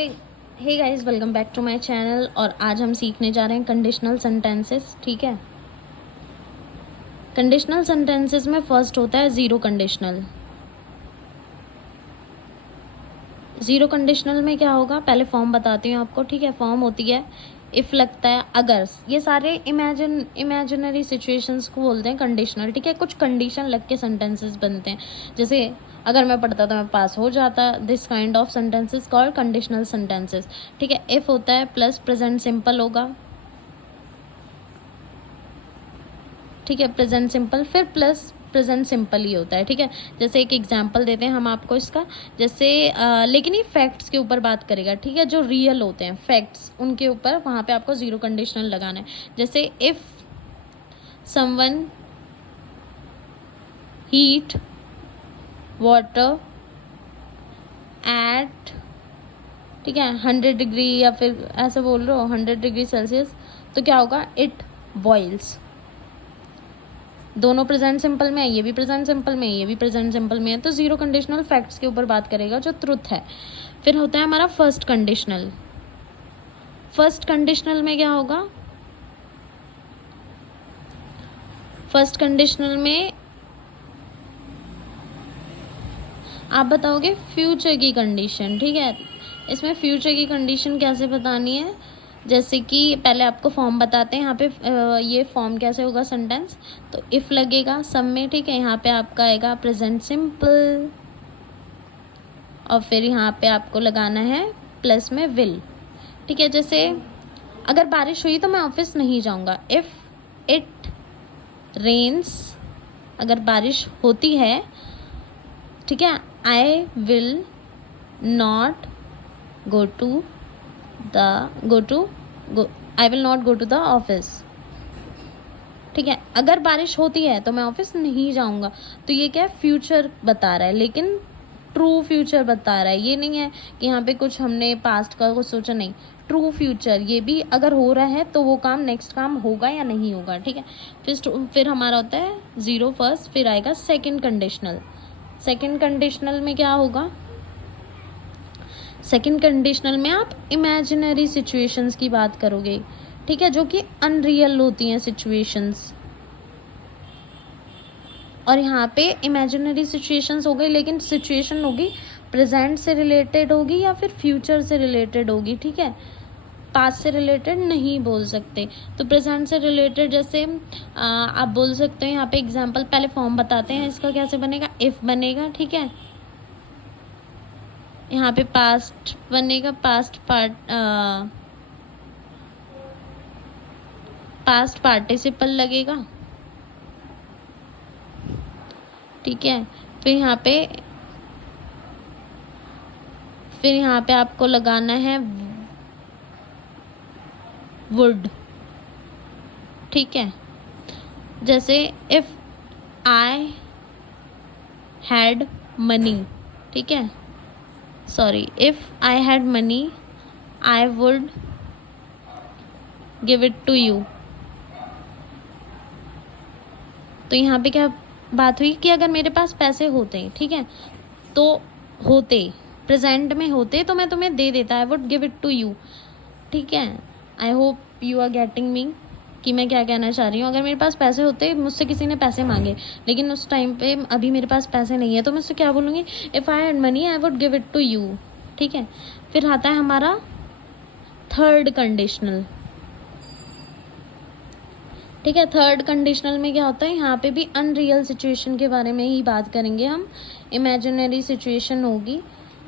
Hey guys, welcome back to my channel. और आज हम सीखने जा रहे हैं कंडीशनल सेंटेंसेस। ठीक है, कंडीशनल सेंटेंसेस में फर्स्ट होता है ज़ीरो कंडीशनल। ज़ीरो कंडीशनल में क्या होगा, पहले फॉर्म बताती हूँ आपको। ठीक है, फॉर्म होती है इफ़ लगता है अगर। ये सारे इमेजिनरी सिचुएशंस को बोलते हैं कंडीशनल। ठीक है, कुछ कंडीशन लग के सेंटेंसेस बनते हैं। जैसे अगर मैं पढ़ता तो मैं पास हो जाता, this kind of sentences called conditional sentences. ठीक है, इफ़ होता है प्लस प्रेजेंट सिंपल होगा। ठीक है, प्रेजेंट सिंपल फिर प्लस प्रेजेंट सिंपल ही होता है। ठीक है, जैसे एक एग्जांपल देते हैं हम आपको इसका। जैसे लेकिन ये फैक्ट्स के ऊपर बात करेगा। ठीक है, जो रियल होते हैं फैक्ट्स, उनके ऊपर वहाँ पे आपको ज़ीरो कंडीशनल लगाना है। जैसे if someone heat water at, ठीक है, 100 डिग्री, या फिर ऐसे बोल रहे हो 100 डिग्री सेल्सियस, तो क्या होगा, इट बॉइल्स। दोनों प्रेजेंट सिंपल में है, ये भी प्रेजेंट सिंपल में है, ये भी प्रेजेंट सिंपल में है। तो ज़ीरो कंडीशनल फैक्ट्स के ऊपर बात करेगा, जो ट्रुथ है। फिर होता है हमारा फर्स्ट कंडीशनल। फर्स्ट कंडीशनल में क्या होगा, फर्स्ट कंडीशनल में आप बताओगे फ्यूचर की कंडीशन। ठीक है, इसमें फ्यूचर की कंडीशन कैसे बतानी है, जैसे कि पहले आपको फॉर्म बताते हैं। यहाँ पे ये फॉर्म कैसे होगा सेंटेंस, तो इफ़ लगेगा सब में। ठीक है, यहाँ पे आपका आएगा प्रेजेंट सिंपल, और फिर यहाँ पे आपको लगाना है प्लस में विल। ठीक है, जैसे अगर बारिश हुई तो मैं ऑफिस नहीं जाऊँगा। इफ़ इट रेन्स, अगर बारिश होती है, ठीक है, I will not go to I will not go to the office. ठीक है, अगर बारिश होती है तो मैं ऑफिस नहीं जाऊंगा। तो ये क्या है, फ्यूचर बता रहा है, लेकिन ट्रू फ्यूचर बता रहा है। ये नहीं है कि यहाँ पे कुछ हमने पास्ट का कुछ सोचा, नहीं, ट्रू फ्यूचर। ये भी अगर हो रहा है तो वो काम, नेक्स्ट काम होगा या नहीं होगा। ठीक है, फिर हमारा होता है ज़ीरो फर्स्ट, फिर आएगा सेकेंड कंडीशनल। सेकेंड कंडीशनल में क्या होगा, सेकेंड कंडीशनल में आप इमेजिनरी सिचुएशंस की बात करोगे। ठीक है, जो कि अनरियल होती हैं सिचुएशंस। और यहाँ पे इमेजिनरी सिचुएशंस हो गई, लेकिन सिचुएशन होगी प्रेजेंट से रिलेटेड होगी या फिर फ्यूचर से रिलेटेड होगी। ठीक है, पास्ट से रिलेटेड नहीं बोल सकते। तो प्रेजेंट से रिलेटेड जैसे आप बोल सकते हो। यहाँ पे एग्जांपल, पहले फॉर्म बताते हैं इसका कैसे बनेगा। इफ़ बनेगा, ठीक है, यहाँ पे पास्ट बनेगा, पास्ट पार्टिसिपल लगेगा। ठीक है, फिर यहाँ पे आपको लगाना है वुड। ठीक है, जैसे इफ़ आई हैड मनी, ठीक है, sorry, if I had money I would give it to you. तो यहाँ पे क्या बात हुई कि अगर मेरे पास पैसे होते, ठीक है, तो होते, प्रेजेंट में होते, तो मैं तुम्हें दे देता, I would give it to you. ठीक है, I hope you are getting me कि मैं क्या कहना चाह रही हूँ। अगर मेरे पास पैसे होते, मुझसे किसी ने पैसे मांगे, लेकिन उस टाइम पे अभी मेरे पास पैसे नहीं है, तो मैं उससे क्या बोलूँगी, if I had money I would give it to you. ठीक है, फिर आता है हमारा थर्ड कंडीशनल। ठीक है, थर्ड कंडीशनल में क्या होता है, यहाँ पे भी अनरियल सिचुएशन के बारे में ही बात करेंगे हम। इमेजिनरी सिचुएशन होगी,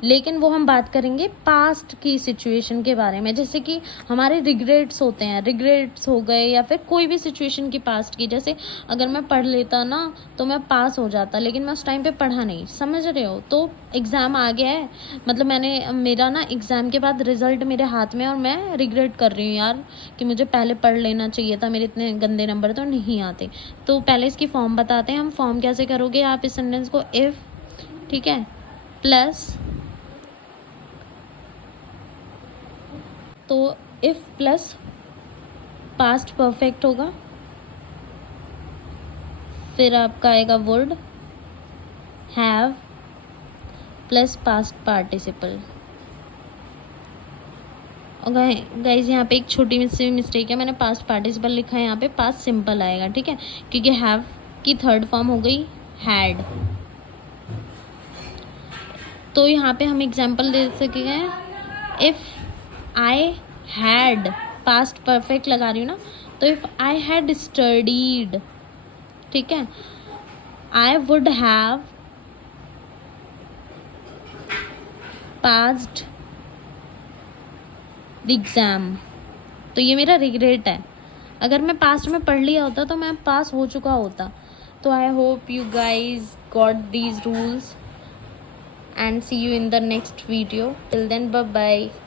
लेकिन वो हम बात करेंगे पास्ट की सिचुएशन के बारे में। जैसे कि हमारे रिग्रेट्स होते हैं, रिग्रेट्स हो गए, या फिर कोई भी सिचुएशन की पास्ट की। जैसे अगर मैं पढ़ लेता ना तो मैं पास हो जाता, लेकिन मैं उस टाइम पे पढ़ा नहीं, समझ रहे हो। तो एग्ज़ाम आ गया है, मतलब मेरा ना एग्ज़ाम के बाद रिज़ल्ट मेरे हाथ में, और मैं रिग्रेट कर रही हूँ यार कि मुझे पहले पढ़ लेना चाहिए था, मेरे इतने गंदे नंबर तो नहीं आते। तो पहले इसकी फॉर्म बताते हैं हम। फॉर्म कैसे करोगे आप इस सेंटेंस को, इफ़, ठीक है, प्लस, तो इफ़ प्लस पास्ट परफेक्ट होगा, फिर आपका आएगा would, have plus past participle. और गाइज यहाँ पे एक छोटी सी मिस्टेक है, मैंने पास्ट पार्टिसिपल लिखा है, यहाँ पे पास्ट सिंपल आएगा, ठीक है, क्योंकि हैव की थर्ड फॉर्म हो गई हैड। तो यहाँ पे हम एग्जाम्पल दे सकेंगे, if I had, past perfect लगा रही हूँ ना, तो इफ़ आई हैड स्टडीड, ठीक है, I would have passed the exam. तो ये मेरा रिग्रेट है, अगर मैं पास्ट में पढ़ लिया होता तो मैं पास हो चुका होता। तो I hope you guys got these rules and see you in the next video. Till then, bye bye.